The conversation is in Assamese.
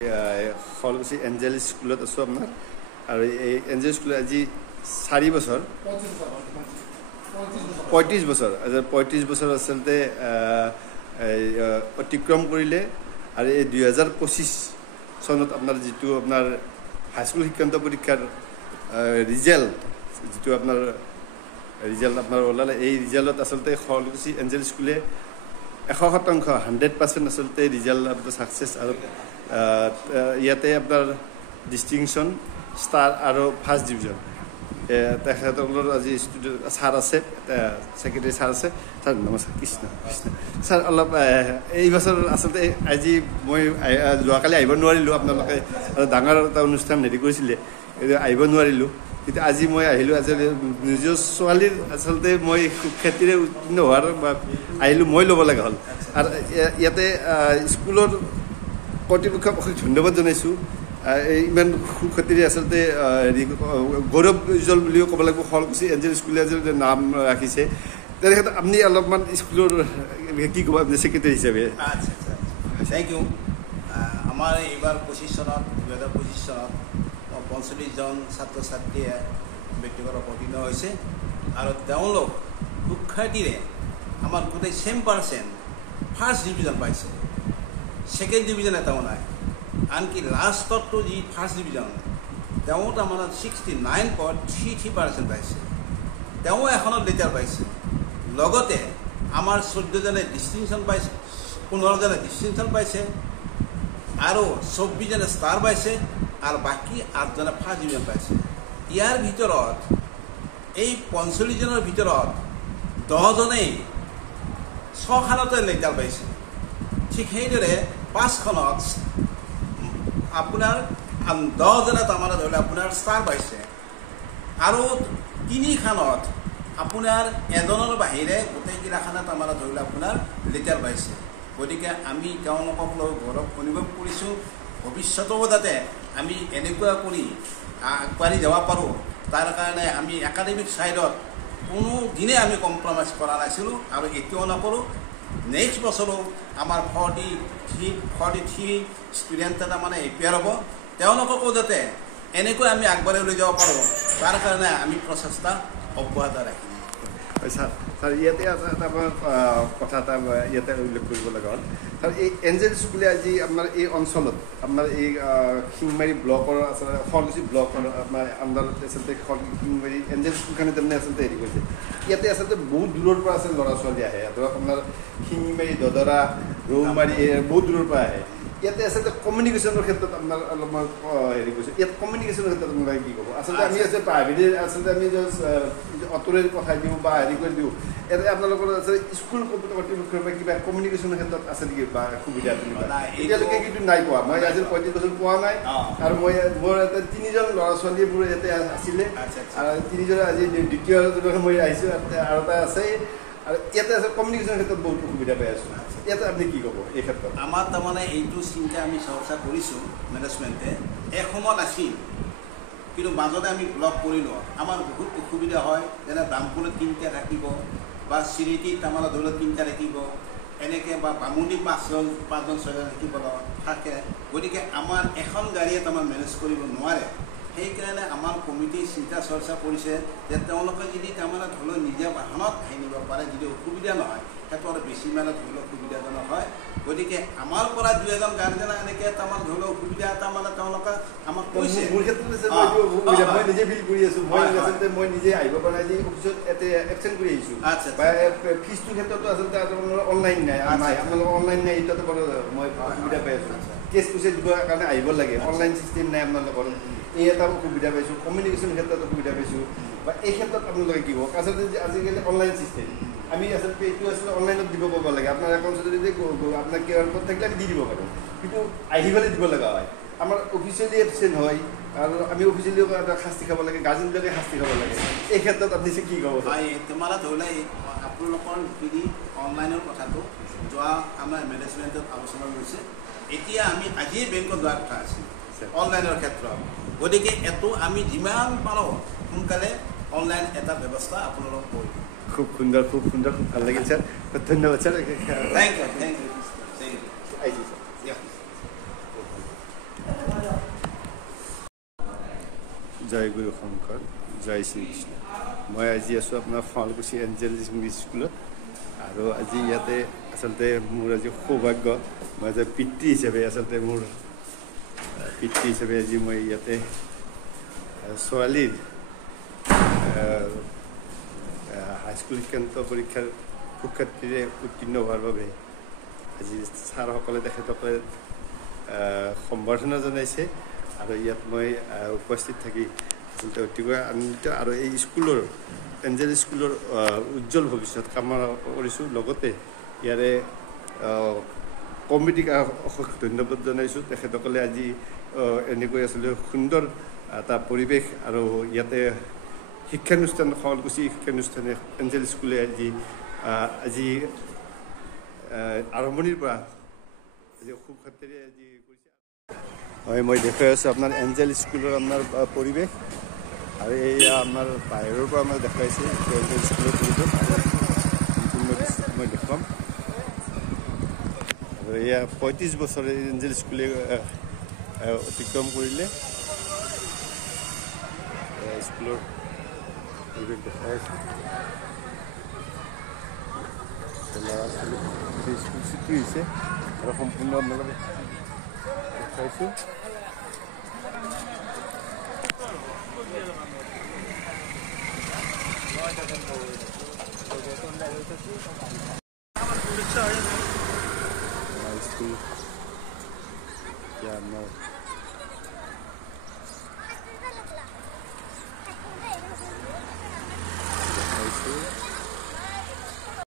শুৱালকুছি এঞ্জেল স্কুলত আছোঁ আপোনাৰ আৰু এই এঞ্জেল স্কুলত আজি 4 বছৰ 35 বছৰ 35 বছৰ আচলতে অতিক্ৰম কৰিলে আৰু এই 2025 চনত আপোনাৰ যিটো আপোনাৰ হাইস্কুল শিক্ষান্ত পৰীক্ষাৰ ৰিজাল্ট যিটো আপোনাৰ ৰিজাল্ট আপোনাৰ ওলালে এই ৰিজাল্টত আচলতে শুৱালকুছি এঞ্জেল স্কুলে 100% আচলতে ৰিজাল্ট আপোনাৰ ছাকচেছ আৰু ইয়াতে আপোনাৰ ডিষ্টিংশ্যন ষ্টাৰ আৰু ফাৰ্ষ্ট ডিভিজন তেখেতসকলৰ আজি ষ্টুডেণ্ট ছাৰ আছে ছেক্ৰেটাৰী ছাৰ আছে ছাৰ নমস্কাৰ কৃষ্ণ কৃষ্ণ ছাৰ অলপ এই বছৰ আচলতে আজি মই যোৱাকালি আহিব নোৱাৰিলোঁ আপোনালোকে ডাঙৰ এটা অনুষ্ঠান হেৰি কৰিছিলে আহিব নোৱাৰিলোঁ কিন্তু আজি মই আহিলোঁ আচলতে নিজৰ ছোৱালীৰ আচলতে মই সুখ্যাতিৰে উত্তীৰ্ণ হোৱাৰ আহিলোঁ মই ল'ব লগা হ'ল আৰু ইয়াতে স্কুলৰ কৰ্তৃপক্ষক অশেষ ধন্যবাদ জনাইছোঁ ইমান সুখ্যাতিৰে আচলতে হেৰি গৌৰৱ উজ্জ্বল বুলিও ক'ব লাগিব শুৱালকুছি এঞ্জেল স্কুলে আচলতে নাম ৰাখিছে তেনেক্ষেত্ৰত আপুনি অলপমান স্কুলৰ কি ক'ব আপুনি ছেক্ৰেটাৰী হিচাপে আচ্ছা থেংক ইউ আমাৰ এইবাৰ 2025 চনত 45জন ছাত্ৰ ছাত্ৰীয়ে ব্যক্তিগত অৱতীৰ্ণ হৈছে আৰু তেওঁলোক সুখ্যাতিৰে আমাৰ গোটেই 100% ফাৰ্ষ্ট ডিভিজন পাইছে ছেকেণ্ড ডিভিজন এটাও নাই আনকি লাষ্টতটো যি ফাৰ্ষ্ট ডিভিজন তেওঁ তাৰমানে 69.33% পাইছে তেওঁ এখনত লেটাৰ পাইছে লগতে আমাৰ 14জনে ডিষ্টিংশ্যন পাইছে 15জনে ডিষ্টিংশ্যন পাইছে আৰু 24জনে ষ্টাৰ পাইছে আৰু বাকী 8জনে ফাৰ্ষ্ট ডিভিজন পাইছে ইয়াৰ ভিতৰত এই 45জনৰ ভিতৰত 10জনেই 6খনতে লেটাৰ পাইছে ঠিক সেইদৰে 5খনত আপোনাৰ 10জনে তাৰমানে ধৰি লওক আপোনাৰ ষ্টাৰ পাইছে আৰু 3খনত আপোনাৰ এজনৰ বাহিৰে গোটেইকেইটাখনে তাৰমানে ধৰি লওক আপোনাৰ লেটাৰ পাইছে গতিকে আমি তেওঁলোকক লৈ গৌৰৱ অনুভৱ কৰিছোঁ ভৱিষ্যতেও যাতে আমি এনেকুৱা কৰি আগবাঢ়ি যাব পাৰোঁ তাৰ কাৰণে আমি একাডেমিক ছাইডত কোনো দিনে আমি কম্প্ৰমাইজ কৰা নাছিলোঁ আৰু এতিয়াও নকৰোঁ নেক্সট বছৰো আমাৰ 43 ষ্টুডেণ্ট তাৰমানে এপিয়াৰ হ'ব তেওঁলোককো যাতে এনেকৈ আমি আগবাঢ়ি লৈ যাব পাৰোঁ তাৰ কাৰণে আমি প্ৰচেষ্টা অব্যাহত ৰাখিম ছাৰ ইয়াতে এটা আমাৰ কথা এটা ইয়াতে উল্লেখ কৰিব লগা হ'ল ছাৰ এই এঞ্জেল স্কুলে আজি আপোনাৰ এই অঞ্চলত আপোনাৰ এই শিংমাৰী ব্লকৰ আচলতে শুৱালকুছি ব্লকৰ আপোনাৰ আণ্ডাৰত আচলতে শিংমাৰী এঞ্জেল স্কুলখনে তাৰমানে আচলতে হেৰি কৰিছে ইয়াতে আচলতে বহুত দূৰৰ পৰা আচলতে ল'ৰা ছোৱালী আহে ধৰক আপোনাৰ শিঙিমাৰী দদৰা ৰৌমাৰী বহুত দূৰৰ পৰা আহে ইয়াতে আচলতে কমিউনিকেশ্যনৰ ক্ষেত্ৰত আপোনাৰ অলপমান হেৰি কৰিছে ইয়াত কমিউনিকেশ্যনৰ ক্ষেত্ৰত আপোনালোকে কি ক'ব আচলতে আমি আচলতে প্ৰাইভেটে আচলতে আমি অট'ৰে পঠাই দিওঁ বা হেৰি কৰি দিওঁ ইয়াতে আপোনালোকৰ আচলতে স্কুল কৰ্তৃপক্ষৰ পৰা কিবা কমিউনিকেশ্যনৰ ক্ষেত্ৰত আছে নেকি বা সুবিধা এতিয়ালৈকে কিন্তু নাই পোৱা মই আজি 35 বছৰ পোৱা নাই আৰু মই মোৰ এটা 3জন ল'ৰা ছোৱালীবোৰ ইয়াতে আছিলে আৰু 3জনে আজি দ্বিতীয় মই আহিছোঁ আৰু এটা আছে আৰু ইয়াতে আছে কমিউনিকেশ্যনৰ ক্ষেত্ৰত বহুত সুবিধা পাই আছোঁ ইয়াতে আপুনি কি ক'ব এই ক্ষেত্ৰত আমাৰ তাৰমানে এইটো চিন্তা আমি চৰ্চা কৰিছোঁ মেনেজমেণ্টে এসময়ত আছিল কিন্তু মাজতে আমি ব্লক কৰিলোঁ আমাৰ বহুত অসুবিধা হয় যেনে দামপুৰত 3টা থাকিব বা চিৰিটিত তাৰমানে ধৰি লওক 3টা থাকিব এনেকৈ বা বামুণীত 5জন 6জন থাকিব থাকে গতিকে আমাৰ এখন গাড়ীয়ে তাৰমানে মেনেজ কৰিব নোৱাৰে সেইকাৰণে আমাৰ কমিটিয়ে চিন্তা চৰ্চা কৰিছে যে তেওঁলোকে যদি তাৰমানে ধৰি লওক নিজে বাহনত আহি নিব পাৰে যদি অসুবিধা নহয় সেইটো আৰু বেছি মানে ধৰি লওক সুবিধাজনক হয় গতিকে আমাৰ পৰা 2-এজন গাৰ্জেনে এনেকৈ তাৰমানে ধৰি লওক অসুবিধা এটা মানে তেওঁলোকে আমাক কৈছে মোৰ ক্ষেত্ৰত মই নিজে ফিল কৰি আছোঁ মই আচলতে মই নিজে আহিব পৰা নাই যে অফিচত ইয়াতে এবচেণ্ট কৰি আহিছোঁ বা ফিজটোৰ ক্ষেত্ৰতো আচলতে আপোনালোকৰ অনলাইন নাই আপোনালোকৰ অনলাইন নাই এতিয়াতো বাৰু মই অসুবিধা পাই আছোঁ কেছ পইচা দিবৰ কাৰণে আহিব লাগে অনলাইন চিষ্টেম নাই আপোনালোকৰ এই এটা অসুবিধা পাইছোঁ কমিউনিকেশ্যন ক্ষেত্ৰত অসুবিধা পাইছোঁ বা এই ক্ষেত্ৰত আপোনালোকে কি হ'ব আচলতে আজিকালি অনলাইন চিষ্টেম আমি আচলতে এইটো আচলতে অনলাইনত দিব পাব লাগে আপোনাৰ একাউণ্টত যদি আপোনাৰ কিউ আৰ ক'ড থাকিলে আমি দি দিব পাৰোঁ কিন্তু আহি পেলাই দিব লগা হয় আমাৰ অফিচিয়েলি এবচেণ্ট হয় আৰু আমি অফিচিয়েলিও এটা শাস্তি খাব লাগে গাৰ্জেনবিলাকে শাস্তি খাব লাগে এই ক্ষেত্ৰত আপুনি কি ক'ব তোমালোকে ধৰি লওক আপোনালোকৰ যদি অনলাইনৰ কথাটো যোৱা আমাৰ মেনেজমেণ্টত আলোচনা কৰিছে এতিয়া আমি আজিয়ে বেংকত যোৱাৰ কথা আছে অনলাইনৰ ক্ষেত্ৰত গতিকে এইটো আমি যিমান পাৰোঁ সোনকালে অনলাইন এটা ব্যৱস্থা আপোনালোক কৰি দিম খুব সুন্দৰ খুব ভাল লাগিল ছাৰ ধন্যবাদ ছাৰ থেংক ইউ আহিছোঁ ছাৰ জয় গুৰু শংকৰ, জয় শ্ৰীকৃষ্ণ। মই আজি আছোঁ আপোনাৰ শুৱালকুছি এঞ্জেলছ ইংলিছ স্কুলত, আৰু আজি ইয়াতে আচলতে মোৰ আজি সৌভাগ্য, মই যে পিতৃ হিচাপে আচলতে মোৰ পিতৃ হিচাপে আজি মই ইয়াতে ছোৱালীৰ হাইস্কুল শিক্ষান্ত পৰীক্ষাৰ সুখ্যাতিৰে উত্তীৰ্ণ হোৱাৰ বাবে আজি ছাৰসকলে তেখেতসকলে সম্বৰ্ধনা জনাইছে, আৰু ইয়াত মই উপস্থিত থাকি আচলতে অতিকৈ আনন্দিত, আৰু এই স্কুলৰ এঞ্জেল স্কুলৰ উজ্জ্বল ভৱিষ্যত কামনা কৰিছোঁ। লগতে ইয়াৰে কমিটিক অশেষ ধন্যবাদ জনাইছোঁ। তেখেতসকলে আজি এনেকৈ আচলতে সুন্দৰ এটা পৰিৱেশ, আৰু ইয়াতে শিক্ষানুষ্ঠান শুৱালকুছি শিক্ষানুষ্ঠানে এঞ্জেল স্কুলে আজি আৰম্ভণিৰ পৰা আজি সুখ্যাতিৰে আজি কৰিছে। হয়, মই দেখুৱাই আছোঁ আপোনাৰ এঞ্জেল স্কুলৰ আপোনাৰ পৰিৱেশ, আৰু এয়া আপোনাৰ বাহিৰৰ পৰা মই দেখুৱাইছোঁ এঞ্জেল স্কুলৰ পৰিৱেশ সম্পূৰ্ণ মই দেখুৱাম। আৰু এয়া 35 বছৰে এঞ্জেল স্কুলে অতিক্ৰম কৰিলে। স্কুলৰ পৰিৱেশ দেখাই আছোঁ। ল'ৰা ছোৱালী স্কুল ছুটি হৈছে আৰু সম্পূৰ্ণ আপোনালোকে দেখাইছোঁ। স্কুল